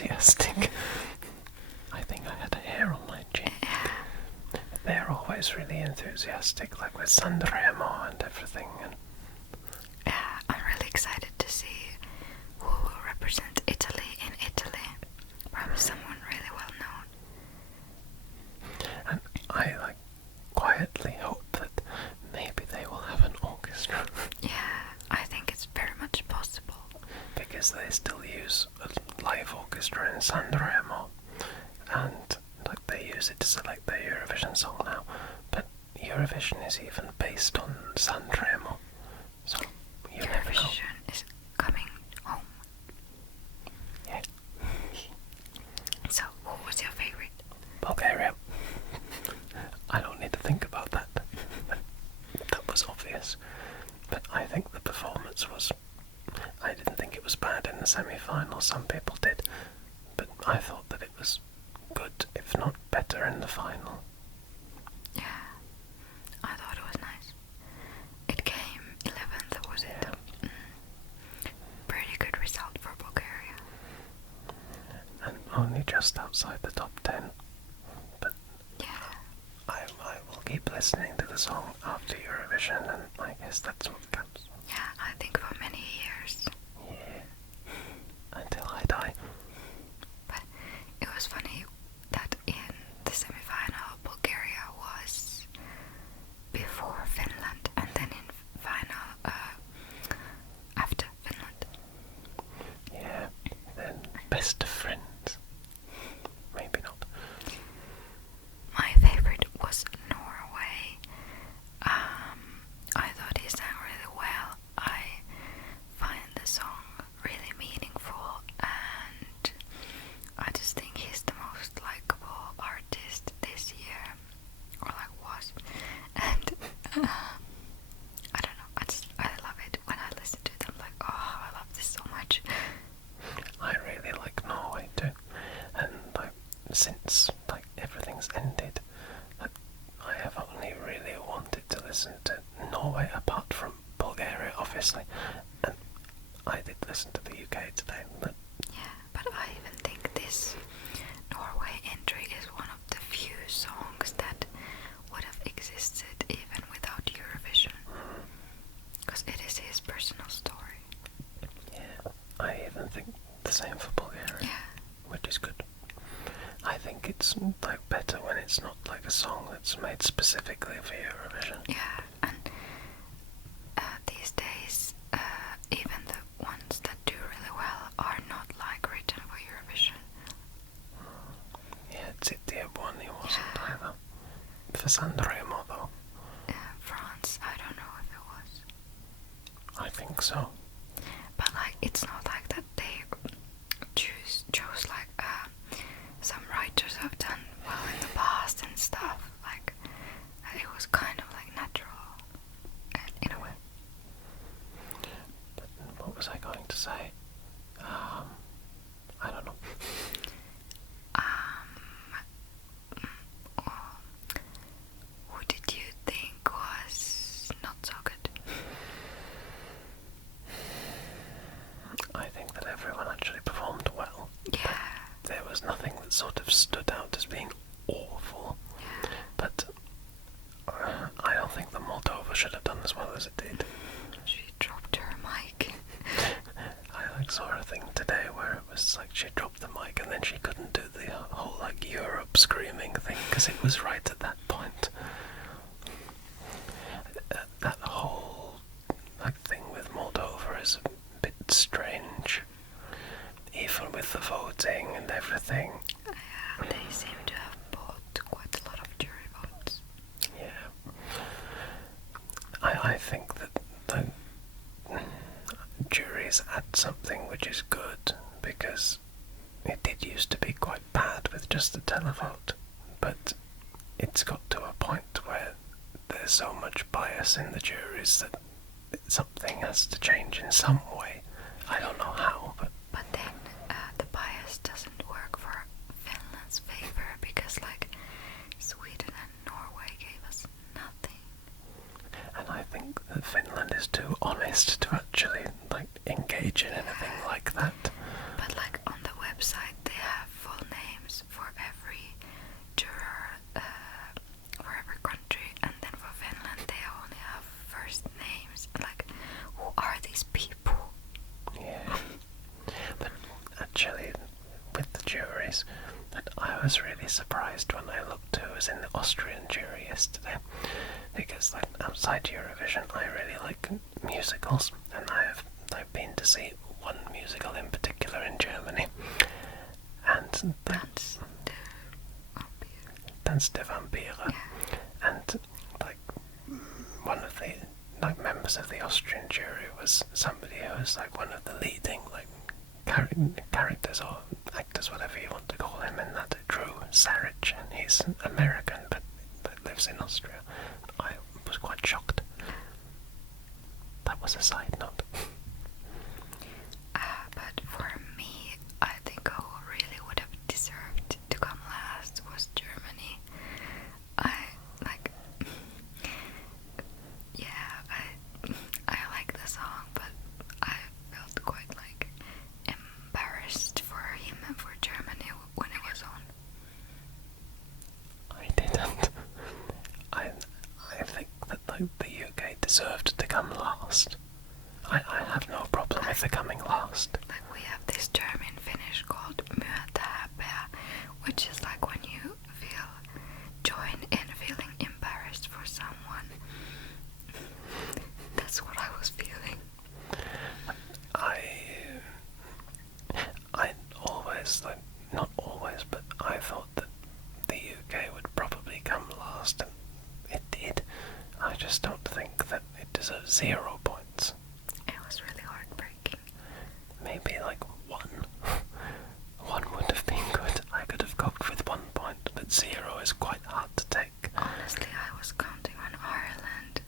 enthusiastic. I think I had hair on my chin. They're always really enthusiastic, like with Sanremo and everything. And yeah, I'm really excited to see who will represent Italy in Italy. Perhaps someone really well known. And I quietly hope that maybe they will have an orchestra. Yeah, I think it's very much possible. Because they still use a live orchestra in Sanremo, and they use it to select their Eurovision song now. But Eurovision is even based on Sanremo, so you never know. Eurovision is coming home. Yeah. So, what was your favorite? Bulgaria. I don't need to think about that. That was obvious. But I think the performance was... I didn't think it was bad in the semi-final. Some people did. But I thought that it was good, if not better, in the final. Yeah, I thought it was nice. It came 11th, was it? Pretty good result for Bulgaria. And only just outside the top 10. But yeah, I will keep listening to the song after Eurovision, and I guess that's what counts. Yeah, I think for many years. Yeah. Until I die. But it was funny that in the semi-final, Bulgaria was before Finland, and then in final after Finland. Yeah, then best of friends. Maybe not. My favorite was Norway. I thought he sang really well. I find the song really meaningful, and I just think he's the most likable artist this year, or was. And I don't know, I love it when I listen to them. Like, oh, I love this so much. I really like Norway too, and since everything's ended, I have only really wanted to listen to Norway apart from Bulgaria, obviously, and I did listen to the UK today, but yeah, but I even think this Norway entry is one of the few songs that would have existed even without Eurovision, because it is his personal story. yeah, I even think the same for Bulgaria, which is good. I think it's better when it's not a song that's made specifically for Eurovision. Yeah, and these days, even the ones that do really well are not written for Eurovision. Yeah, It wasn't either. For Sanremo though. France, I don't know if it was. I think so. But it's not like that they chose some writers have done well in the past and stuff. It was kind of natural in a way. But what was I going to say? I don't know. Who did you think was not so good? I think that everyone actually performed well. Yeah. There was nothing that sort of stood out as being awful. Yeah. But I don't think that Moldova should have done as well as it did. She dropped her mic. I saw a thing today where it was she dropped the mic and then she couldn't do the whole Europe screaming thing because it was right at that point. That whole thing with Moldova is a bit strange, even with the voting and everything. Yeah, they seem to have bought quite a lot of jury votes. Yeah. I think that the juries add something which is good, because it did used to be quite bad with just the televote, but it's got to a point where there's so much bias in the juries that something has to change in some way. I don't know how, but then the bias doesn't work for Finland's favor, because Sweden and Norway gave us nothing. and I think that Finland is too honest to actually engage in anything like that. But on the website they was really surprised when I looked who was in the Austrian jury yesterday, because like outside Eurovision I really like musicals, and I've been to see one musical in particular in Germany, and Dance der Vampire, and like one of the like members of the Austrian jury was somebody who was like one of the leading like characters or actors, whatever you want to call him, in that Drew Sarich, and he's American but lives in Austria. I was quite shocked. That was a side note. But for me, I think who really would have deserved to come last was Germany. I like the song, but I felt quite like embarrassed for him and for Germany when it was on. I didn't. I think that like the UK deserved to come last. I have no problem with the coming last. Like we have this term in Finnish called myötähäpeä, which is like when you join in feeling embarrassed for someone. That's what I was feeling. I always, like, not always, but I thought that the UK would probably come last, and it did. I just don't think that it deserves 0 points. It was really heartbreaking. Maybe like 1. 1 would have been good. I could have coped with 1 point, but 0 is quite hard to take. Honestly, I was counting on Ireland.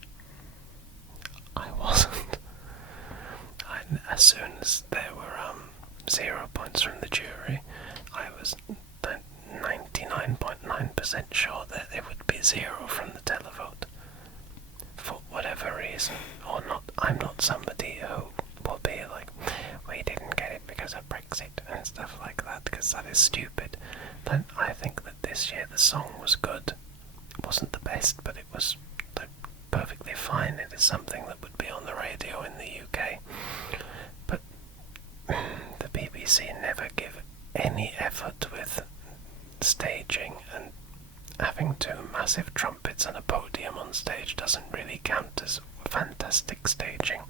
I wasn't. As soon as there were 0 points from the jury, I was 99.9% sure that it would be 0 from the televote. For whatever reason, or not, I'm not somebody who will be like, we didn't get it because of Brexit and stuff like that, because that is stupid. But I think that this year the song was good. It wasn't the best, but it was perfectly fine. It is something that would be on the radio in the UK. But the BBC never give any effort with staging, and having 2 massive trumpets and a podium on stage doesn't really count as fantastic staging.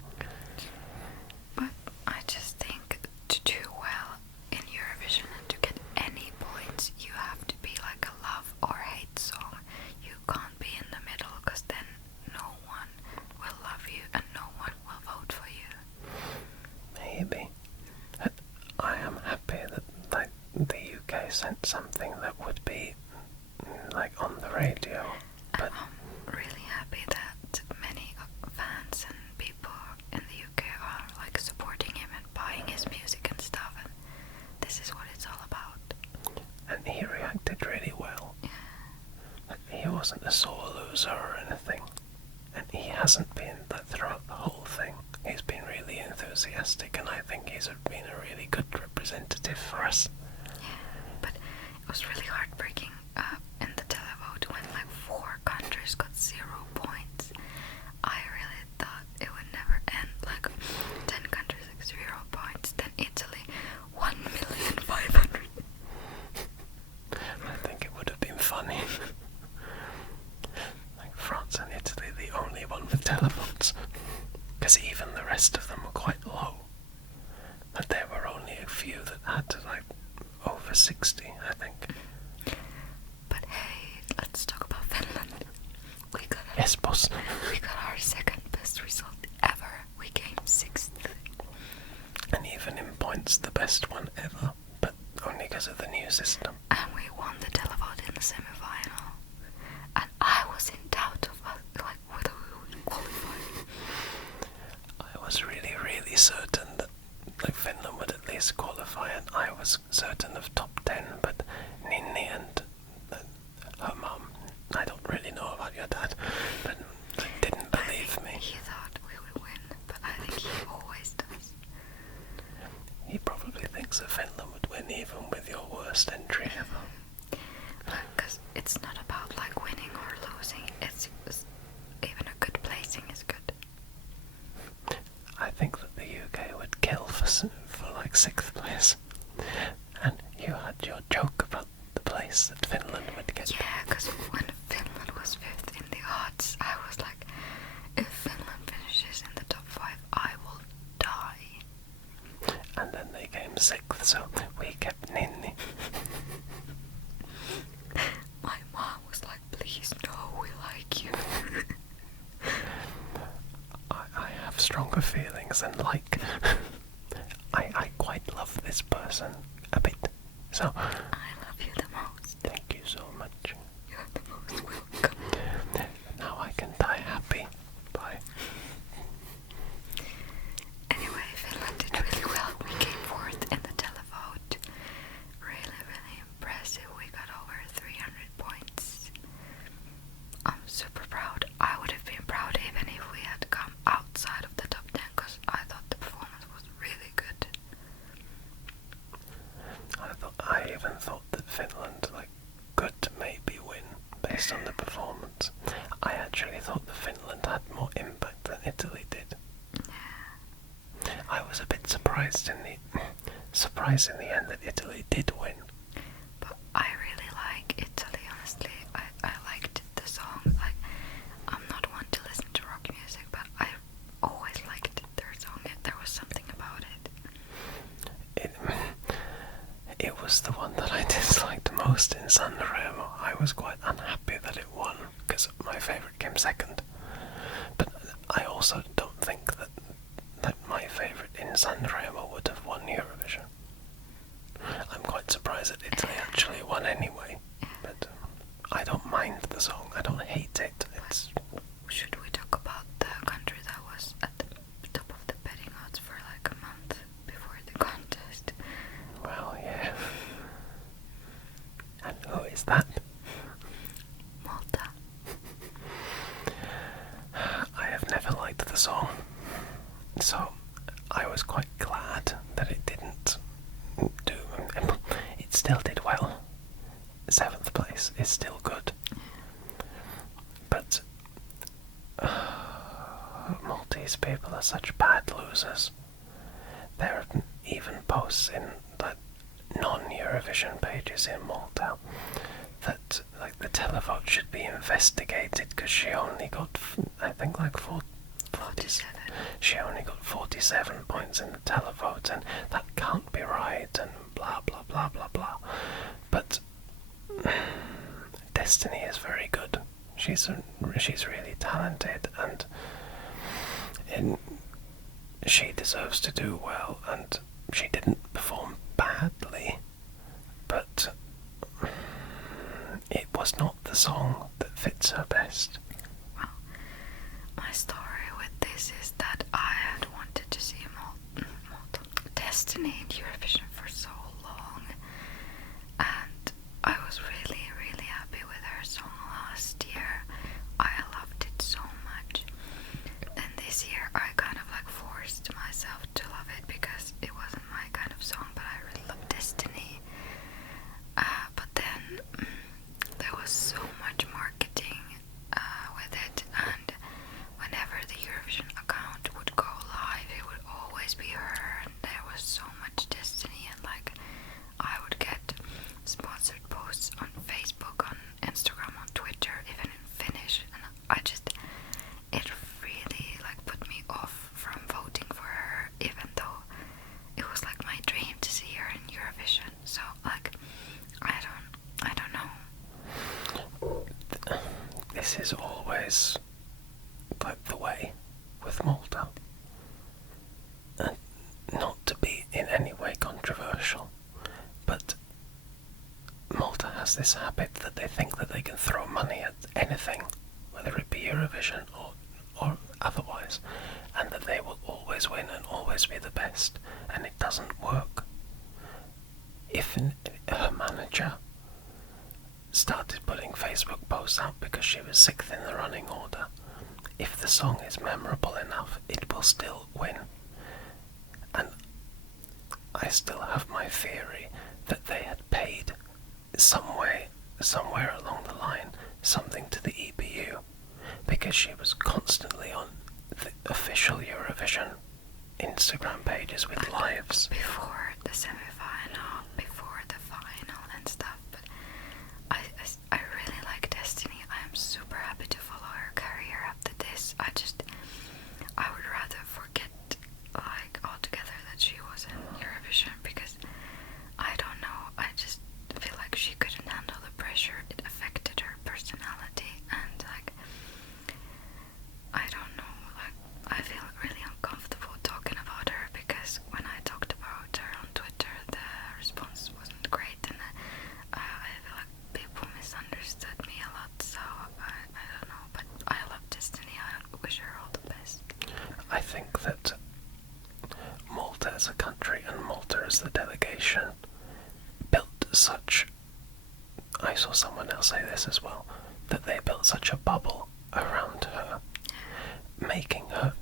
But I just think to do well in Eurovision and to get any points, you have to be like a love or hate song. You can't be in the middle, because then no one will love you and no one will vote for you. Maybe. I am happy that like the UK sent something that would be like on the radio. But I'm really happy that many fans and people in the UK are like supporting him and buying his music and stuff, and this is what it's all about. And he reacted really well. Yeah. He wasn't a sore loser or anything, and he hasn't been that throughout the whole thing. He's been really enthusiastic, and I think he's been a really good representative for us. Yeah, but it was really heartbreaking in the televote when like 4 countries got 0 points. I really thought it would never end. Like 10 countries like 0 points, then Italy 1,500,000. I think it would have been funny. Like France and Italy, the only one with televotes. Because even the rest of them were quite low. But there were only a few that had like over 60, I think. But hey, let's talk about Finland. Yes, boss. We got our 2nd best result ever. We came 6th. And even in points, the best one ever. But only because of the new system. And we won the televote in the semi-final. And I was in doubt of like whether we would qualify. I was really, really certain that like Finland would at least qualify, and I was certain of top 10, but Ninni and her mum, I don't really know about your dad, but didn't believe me. He thought we would win, but I think he always does. He probably thinks that Finland would win even with your worst entry. stronger feelings and like. I quite love this person a bit. So I love you the most. thank you so much. You're the most welcome. Now I can die happy. Bye. Anyway, Finland did really well. We came fourth in the televote. Really, really impressive. We got over 300 points. I'm super proud. I would have been proud even if we had come outside of the top 10 because I thought the performance was really good. I even thought that Finland could maybe win based on the performance. I actually thought that Finland had more impact than Italy did. I was a bit surprised in the end that Italy did win. But I really like Italy, honestly. I liked the song. Like, I'm not one to listen to rock music, but I always liked their song. There was something about it. It was the one that I disliked most in Sanremo. I was quite unhappy that it won, because my favourite came second. But I also don't think that my favourite in Sanremo would have won Eurovision. I'm quite surprised that Italy actually won anyway. But I don't mind the song. I don't hate it. Should we talk about the country that was at the top of the betting odds for like a month before the contest? Well, yeah. And who is that? Malta. I have never liked the song, so I was quite glad that it didn't do. It still did well. 7th place is still good, but Maltese people are such bad losers. There are even posts in the non-Eurovision pages in Malta that the televote should be investigated because she only got, I think, 47. She only got 47 points in the televote, and that can't be right, and blah blah blah blah blah. But Destiny is very good. She's really talented, and she deserves to do well. And she didn't perform badly, but it was not the song that fits her best. Well, my story with this is that I had wanted to see Destiny in Eurovision for so long, and I was really, really happy with her song last year. I loved it so much. Then this year I kind of forced myself to love it because it wasn't my kind of song, but I really love Destiny. But then there was so much marketing with it, and whenever the Eurovision account would go live, it would always be her, and there was so much Destiny, and I would get sponsored posts on Facebook, on Instagram, on Twitter, even in Finnish, and it really put me off from voting for her, even though it was my dream to see her in Eurovision. So I don't know. This is always the way with Malta. And not to be in any way controversial, but Malta has this habit that they think that they can throw money at anything, whether it be Eurovision or otherwise, and that they will always win and always be the best, and it doesn't work. If her manager started putting Facebook posts out because she was 6th in the running order, if the song is memorable enough, it will still win. And I still have my theory that they had paid somewhere along the line something to the EBU, because she was constantly on the official Eurovision Instagram pages with lives. Before the semi-final, before the final and stuff, but I really like Destiny. I am super happy to follow her career after this. I would rather forget altogether that she was in Eurovision, because I don't know, I just feel like she couldn't handle the pressure. It affected her personality, and I don't know, I feel really uncomfortable say this as well, that they built such a bubble around her, making her,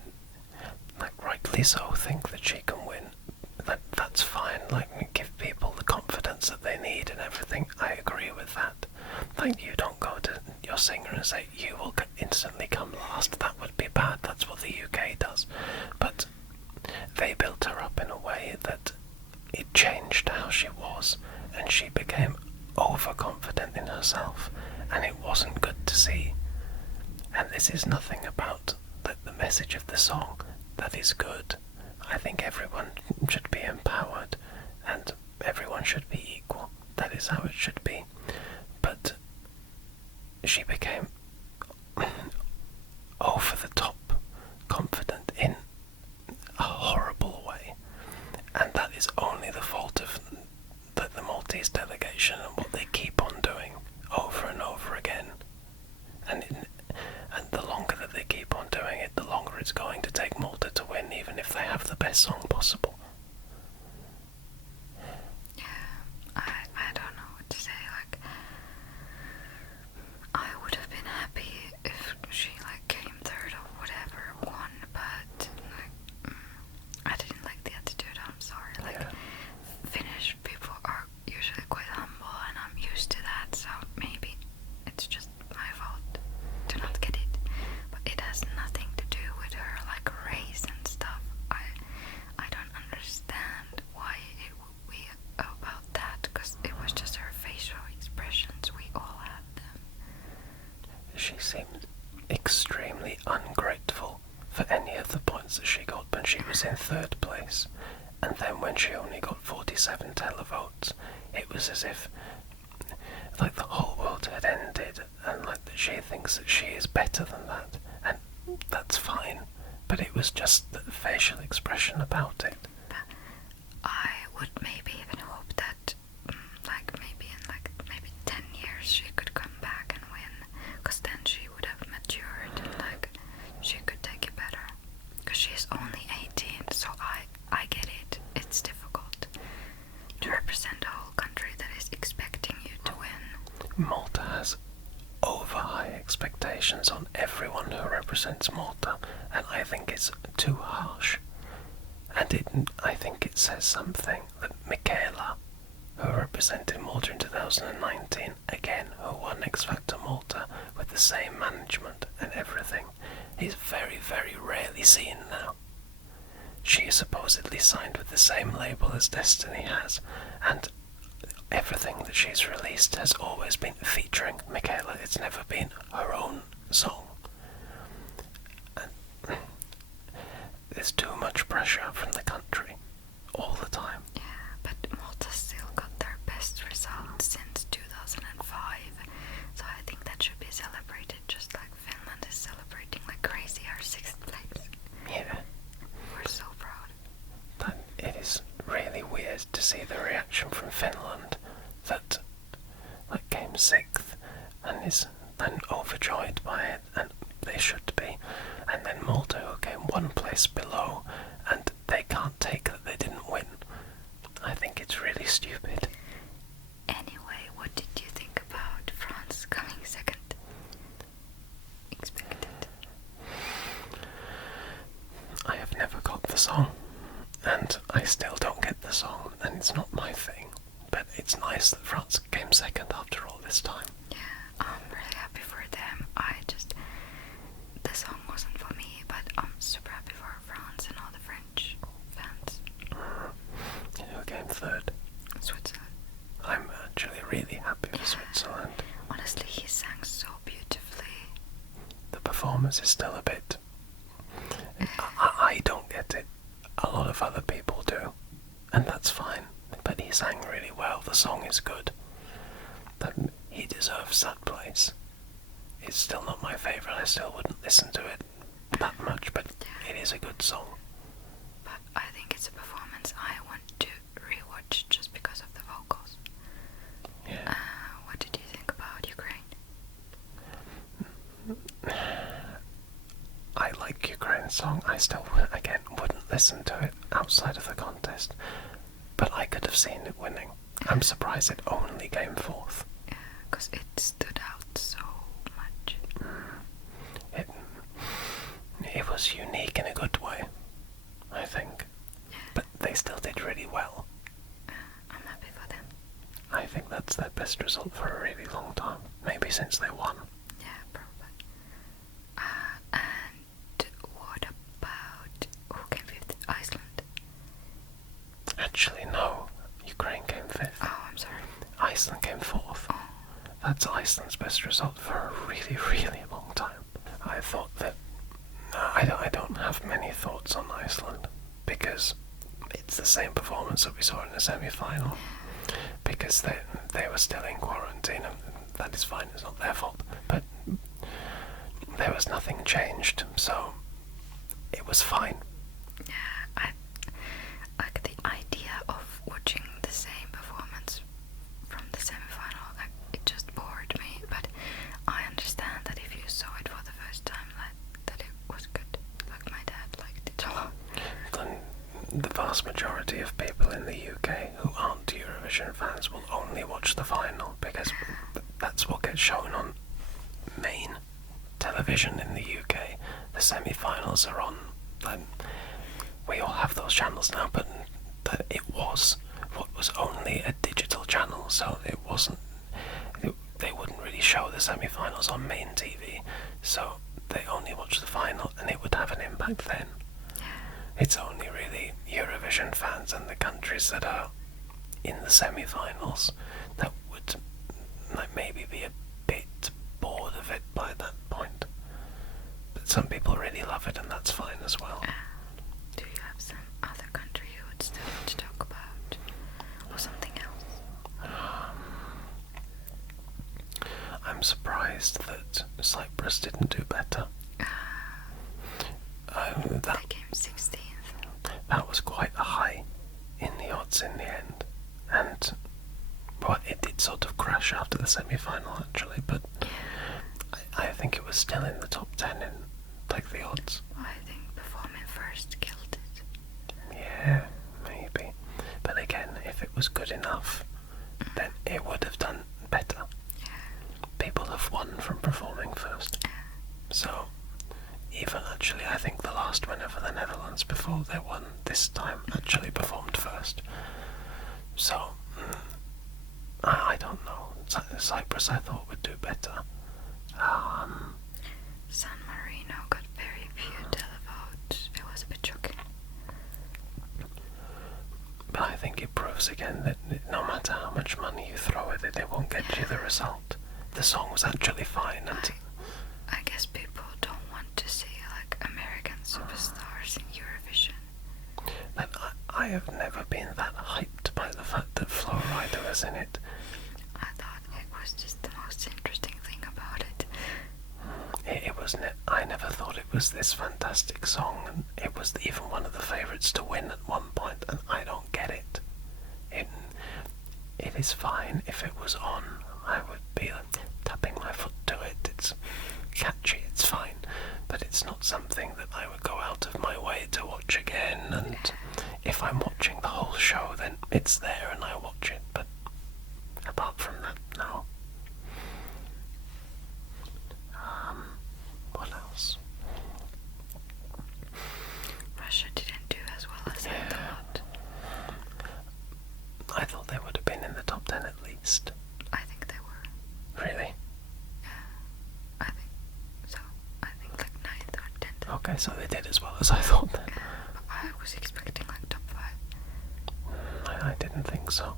like, rightly so, think that she can win. That's fine, like, give people the confidence that they need and everything. I agree with that. Like, you don't go to your singer and say, you will instantly come last. That would be bad. That's what the UK does. But they built her up in a way that it changed how she was, and she became overconfident in herself, and it wasn't good to see. And this is nothing about the message of the song that is good. I think everyone should be empowered, and everyone should be equal. That is how it should be. But she became over the top confident in a horrible way, and that is only the fault of the Maltese delegation and what they keep on doing over and over again. And the longer that they keep on doing it, the longer it's going to take Malta to win, even if they have the best song possible. Yeah, I don't know what to say. Like, I would have been happy if she like came third or whatever, won, but like, I didn't like the attitude. I'm sorry. Like, yeah. Finnish people are usually quite humble, and I'm used to that, so maybe it's just my fault to not get it. But it has nothing to do with her like race and stuff. I don't understand why it would be about that, because it was just her facial expressions. We all had them. She seemed extremely ungrateful for any of the points that she got when she was in third place. And then when she only got 47 televotes, it was as if like the whole world had ended, and like that she thinks that she is better than that, and that's fine. But it was just the facial expression about it. But I would maybe even hope that like maybe in like maybe 10 years she could come back and win, because then she would have matured and like she could take it better. Because she's only 18, so I get it. It's difficult to represent a whole country that is expecting you to win. Malta has over high expectations on everyone who represents Malta, and I think it's too harsh. And I think it says something that Michaela, who represented Malta in 2019, again, who won X Factor Malta with the same management and everything, is very, very rarely seen now. She is supposedly signed with the same label as Destiny has, and everything that she's released has always been featuring Michaela. It's never been her own song. And there's too much pressure from the country all the time. Yeah, but Malta still got their best results since 2005, so I think that should be celebrated just like Finland is celebrating like crazy our 6th place. Yeah. We're so proud. But it is really weird to see the reaction from Finland that like came 6th and is then overjoyed by it, and they should be. And then Malta, who came 1 place below, and they can't take that they didn't win. I think it's really stupid. Anyway, what did you think about France coming 2nd? Expected. I have never got the song, and I still don't get the song, and it's not my thing. But it's nice that France came 2nd after all this time. Yeah, I'm really happy for them. The song wasn't for me, but I'm super happy for France and all the French fans. Who came 3rd? Switzerland. I'm actually really happy with Switzerland. Honestly, he sang so beautifully. The performance is still a bit... I don't get it. A lot of other people do, and that's fine. But he sang really well. The song is good. But he deserves that place. It's still not my favourite. I still wouldn't listen to it that much, but it is a good song. But I think it's a performance I want to rewatch just because of the vocals. Yeah. What did you think about Ukraine? I like Ukraine's song. I still, again, wouldn't listen to it outside of the contest. But I could have seen it winning. I'm surprised it only came 4th. Yeah, because it stood was unique in a good way, I think. But they still did really well. I'm happy for them. I think that's their best result for a really long time. Maybe since they won. Yeah, probably. And what about who came fifth? Iceland? Actually, no. Ukraine came fifth. Oh, I'm sorry. Iceland came fourth. Oh. That's Iceland's best result for a really, really long time. I thought that... I don't have many thoughts on Iceland, because it's the same performance that we saw in the semi-final. Because they were still in quarantine, and that is fine, it's not their fault. But there was nothing changed, so it was fine. Yeah, I like the idea of watching the same performance from the semi-final. Like, it just bored me, but I understand that if you saw it for the first time, that it was good. Like my dad liked it a lot. Then the vast majority of people in the UK who aren't Eurovision fans will only watch the final, because that's what gets shown on main television in the UK. The semi-finals are on, and we all have those channels now, but it was what was only a digital channel, so it wasn't, they wouldn't really show the semi-finals on main TV, so they only watch the final, and it would have an impact then. It's only really Eurovision fans and the countries that are in the semi-finals that would maybe be a bit bored of it by that point. But some people really love it, and that's fine as well. Do you have some other country you would still want to talk about? Or something else? I'm surprised that Cyprus didn't do better. They came 16th. That was quite a high in the odds in the end. And it did sort of crash after the semi-final actually, but I think it was still in the top 10 in the odds. I think performing first killed it. Yeah, maybe. But again, if it was good enough, then it would have done better. People have won from performing first. So, even actually, I think the last winner for the Netherlands before they won this time actually performed first. So, I don't know. Cyprus I thought would do better. San Marino got very few televotes. It was a bit shocking. But I think it proves again that no matter how much money you throw at it, it won't get you the result. The song was actually fine, and I guess people don't want to see American superstars in Eurovision. And I have never been that hyped by the fact that Flo Rida was in it. I thought it was just the most interesting thing about it. I never thought it was this fantastic song, and it was even one of the favourites to win at one point, and I don't get it. It is fine if it was on. I would be tapping my foot to it. It's catchy, it's fine, but it's not something that I would go out of my way to watch again, and if I'm watching the whole show, then it's there and I watch it, but apart from that, no. What else? Russia didn't do as well as I thought. I thought they would have been in the top 10 at least. I think they were. Really? Yeah, I think so. I think 9th or 10th. Okay, so they did as well as I thought then. But I was expecting top 5. I didn't think so.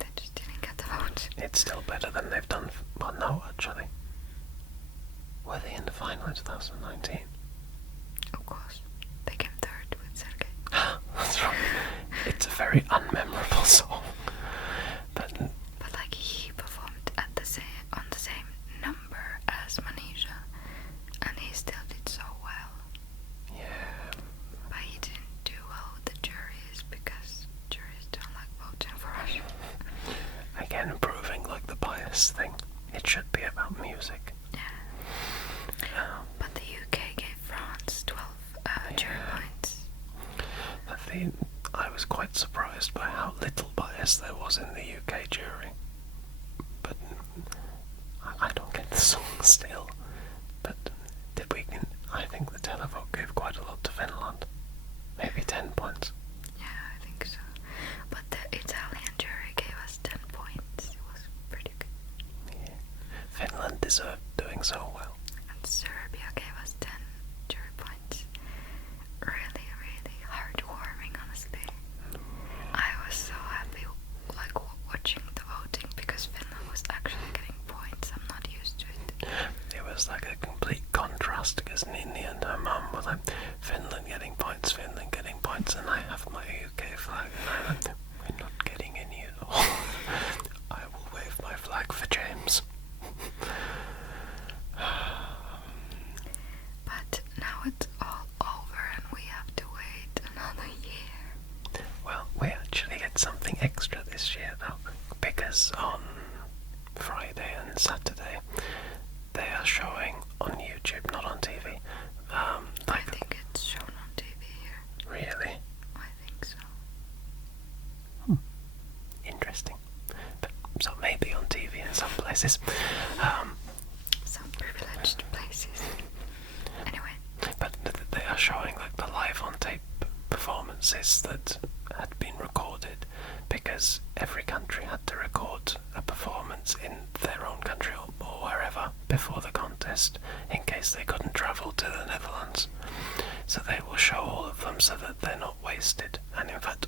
They just didn't get the vote. It's still better than they've done. Well, no, actually. Were they in the final in 2019? Of course. They came 3rd with Sergei. That's right. It's a very unmemorable song. But he performed on the same number as Manisha, and he still did so well. yeah, But he didn't do well with the juries because juries don't like voting for Russia. again proving the bias thing. It should be about music. But the UK gave France 12 jury points. I was quite surprised by how little bias there was in the UK jury. But I don't get the song still. But I think the televote performances that had been recorded, because every country had to record a performance in their own country or wherever before the contest, in case they couldn't travel to the Netherlands. So they will show all of them so that they're not wasted. And in fact,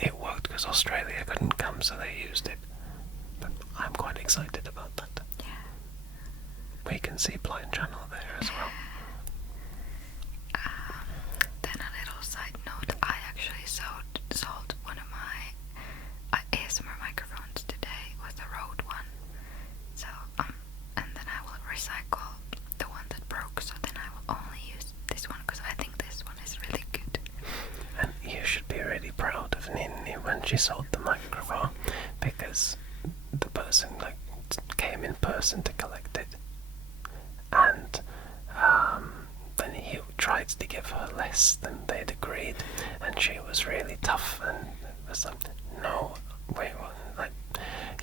it worked because Australia couldn't come, so they used it. But I'm quite excited about that. Yeah. We can see Blind Channel there as well. Then a little side note, I actually sold one of my ASMR microphones today with the Rode one. So, and then I will recycle the one that broke, so then I will only use this one because I think this one is really good. And you should be really proud of Ninni when she sold the microphone, because the person came in person to collect it, and then he tried to give her less than they'd agreed, and she was really tough and was like, no, wait,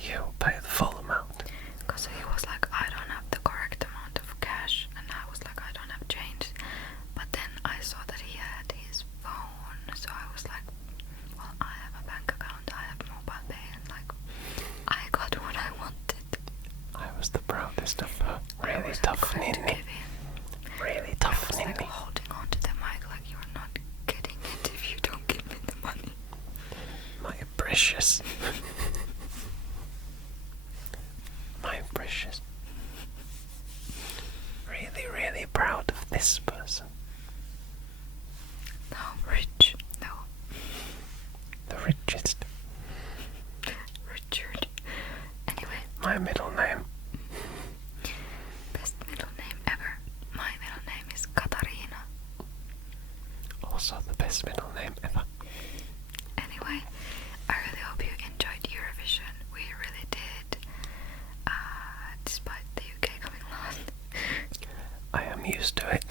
you pay the full amount. Because he was like, I don't have the correct amount of cash, and I was like, I don't have change. But then I saw that he had his phone, so I was like, well, I have a bank account, I have mobile pay, and like, I got what I wanted. I was the proudest of her. Really tough Ninni. Really tough Ninni. I was Ninni. like holding on to the mic like you're not getting it if you don't give me the money. My precious. My precious. Really, really proud of this person. No, rich. No. The richest. Richard. Anyway. My middle name. Best middle name ever. My middle name is Katarina. Also the best middle name ever. Anyway, I really hope you enjoyed Eurovision. We really did. Despite the UK coming last. I am used to it.